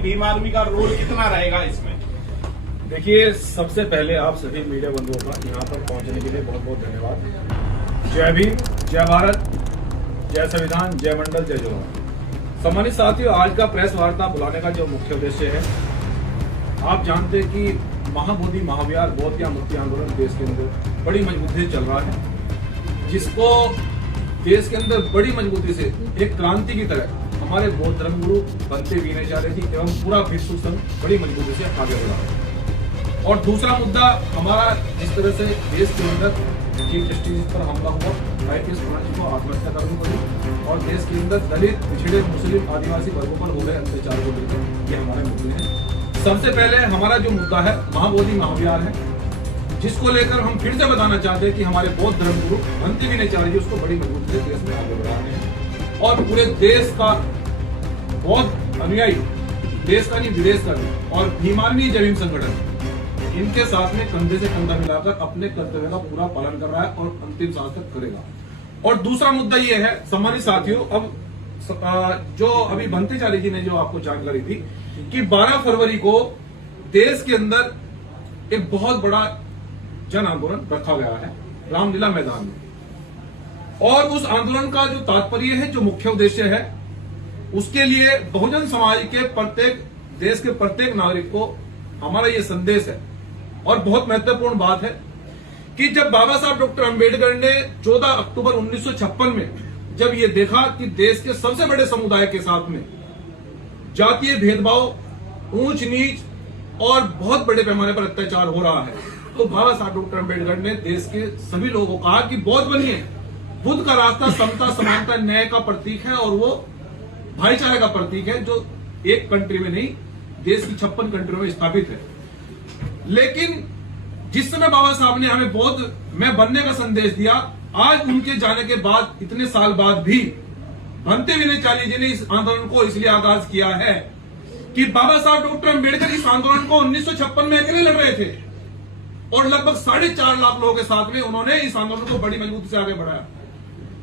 Bhim army का role कितना रहेगा इसमें? देखिए, सबसे पहले आप सभी मीडिया बंधुओं का यहाँ पर पहुँचने के लिए बहुत बहुत धन्यवाद। जय भीम, जय भारत, जय संविधान, जय मंडल, जय जोहार। सम्मानित साथियों, आज का प्रेस वार्ता बुलाने का जो मुख्य उद्देश्य है, आप जानते हैं कि महाबोधि महाविहार बौद्ध या मुक्ति आंदोलन देश के अंदर बड़ी मजबूती से चल रहा है, जिसको देश के अंदर बड़ी मजबूती से एक क्रांति की तरह हमारे बौद्ध धर्मगुरु बनते विनयाचार्य जी एवं पूरा विश्व संघ बड़ी मजबूती से आगे बढ़ा। और दूसरा मुद्दा हमारा, जिस तरह से देश के अंदर चीफ जस्टिस पर हमला हुआ, IPS प्रणजी को आत्महत्या करनी पड़ी, और देश के अंदर दलित, पिछड़े, मुस्लिम, आदिवासी वर्गों पर हो गए अत्याचार को लेकर, ये हमारे मुद्दे हैं। सबसे पहले हमारा जो मुद्दा है महाबोधि महाविहार है, जिसको लेकर हम फिर से बताना चाहते हैं कि हमारे बौद्ध धर्मगुरु बनते विनयाचार्य जी उसको बड़ी मजबूती से देश में आगे बढ़ा रहे हैं, और पूरे देश का बौद्ध अनुयायी, देश का नहीं विदेश का भी, और भीमार्मी जय भीम संगठन इनके साथ में कंधे से कंधा मिलाकर अपने कर्तव्य का पूरा पालन कर रहा है और अंतिम सांस तक करेगा। और दूसरा मुद्दा ये है सम्मानित साथियों, अब जो अभी बनतेचार्य जी ने जो आपको जानकारी दी कि 12 फरवरी को देश के अंदर एक बहुत बड़ा जन आंदोलन रखा गया है रामलीला मैदान में, और उस आंदोलन का जो तात्पर्य है, जो मुख्य उद्देश्य है, उसके लिए बहुजन समाज के प्रत्येक, देश के प्रत्येक नागरिक को हमारा ये संदेश है। और बहुत महत्वपूर्ण बात है कि जब बाबा साहब डॉक्टर अंबेडकर ने 14 अक्टूबर 1956 में जब ये देखा कि देश के सबसे बड़े समुदाय के साथ में जातीय भेदभाव, ऊंच नीच और बहुत बड़े पैमाने पर अत्याचार हो रहा है, तो बाबा साहब डॉक्टर अंबेडकर ने देश के सभी लोगों को कहा कि बौद्ध बनिए। बुद्ध का रास्ता समता, समानता, न्याय का प्रतीक है, और वो भाईचारे का प्रतीक है, जो एक कंट्री में नहीं, देश की 56 कंट्रियों में स्थापित है। लेकिन जिस समय बाबा साहब ने हमें बौद्ध में बनने का संदेश दिया, आज उनके जाने के बाद, इतने साल बाद भी बनते विनयाचार्य जी ने इस आंदोलन को इसलिए आगाज किया है कि बाबा साहब डॉक्टर अंबेडकर इस आंदोलन को 1956 में अकेले लड़ रहे थे, और लगभग 4.5 लाख लोगों के साथ में उन्होंने इस आंदोलन को बड़ी मजबूती से आगे बढ़ाया।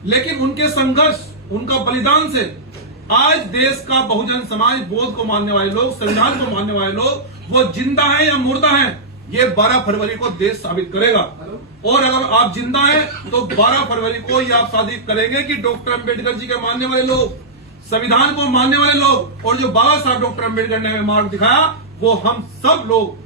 लेकिन उनके संघर्ष, उनका बलिदान से आज देश का बहुजन समाज, बौद्ध को मानने वाले लोग, संविधान को मानने वाले लोग, वो जिंदा है या मुर्दा है, ये 12 फरवरी को देश साबित करेगा। और अगर आप जिंदा हैं तो 12 फरवरी को ये आप साबित करेंगे कि डॉक्टर अंबेडकर जी के मानने वाले लोग, संविधान को मानने वाले लोग, और जो बाबा साहब डॉक्टर अंबेडकर ने हमें मार्ग दिखाया, वो हम सब लोग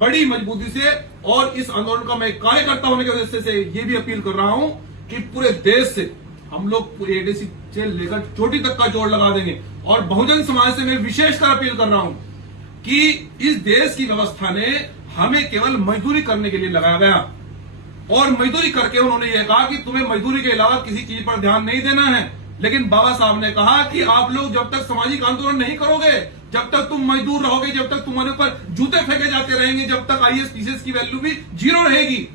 बड़ी मजबूती से, और इस आंदोलन का मैं कार्यकर्ता होने की वजह से ये भी अपील कर रहा हूं कि पूरे देश से हम लोग पूरे ADC से लेकर चोटी तक का जोड़ लगा देंगे। और बहुजन समाज से मैं विशेषकर अपील कर रहा हूं कि इस देश की व्यवस्था ने हमें केवल मजदूरी करने के लिए लगाया गया, और मजदूरी करके उन्होंने ये कहा कि तुम्हें मजदूरी के अलावा किसी चीज पर ध्यान नहीं देना है। लेकिन बाबा साहब ने कहा कि आप लोग जब तक सामाजिक आंदोलन नहीं करोगे, जब तक तुम मजदूर रहोगे, जब तक तुम्हारे ऊपर जूते फेंके जाते रहेंगे, जब तक IAS PCS की वैल्यू भी 0 रहेगी।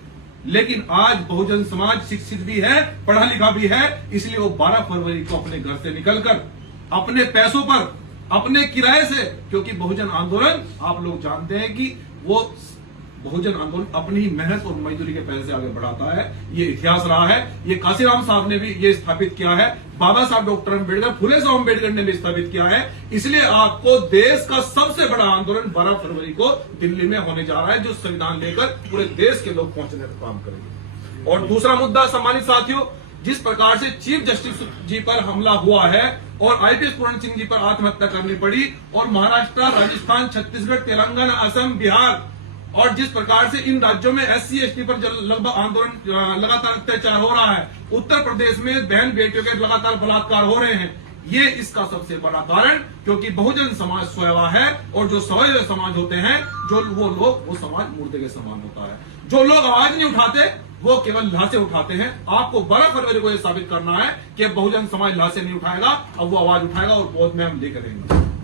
लेकिन आज बहुजन समाज शिक्षित भी है, पढ़ा लिखा भी है, इसलिए वो 12 फरवरी को अपने घर से निकलकर अपने पैसों पर, अपने किराए से, क्योंकि बहुजन आंदोलन आप लोग जानते हैं कि वो बहुजन आंदोलन अपनी ही मेहनत और मजदूरी के पैसे से आगे बढ़ाता है। ये इतिहास रहा है, ये काशीराम साहब ने भी ये स्थापित किया है, बाबा साहब डॉक्टर अंबेडकर, फुले साहब अंबेडकर ने भी स्थापित किया है। इसलिए आपको देश का सबसे बड़ा आंदोलन 12 फरवरी को दिल्ली में होने जा रहा है, जो संविधान लेकर पूरे देश के लोग पहुंचने का काम करेंगे। और दूसरा मुद्दा सम्मानित साथियों, जिस प्रकार से चीफ जस्टिस जी पर हमला हुआ है और IPS पूर्ण सिंह जी पर आत्महत्या करनी पड़ी, और महाराष्ट्र, राजस्थान, छत्तीसगढ़, तेलंगाना, असम, बिहार, और जिस प्रकार से इन राज्यों में SC ST पर लगभग आंदोलन, लगातार अत्याचार हो रहा है, उत्तर प्रदेश में बहन बेटियों के लगातार बलात्कार हो रहे हैं, ये इसका सबसे बड़ा कारण, क्योंकि बहुजन समाज सोया है, और जो सोए समाज होते हैं, जो वो लोग, वो समाज मुर्दे के समान होता है। जो लोग आवाज नहीं उठाते, वो केवल लाशें उठाते हैं। आपको 12 फरवरी को यह साबित करना है कि बहुजन समाज लाशें नहीं उठाएगा, अब वो आवाज उठाएगा, और बौद्ध में हम लेकर रहेंगे।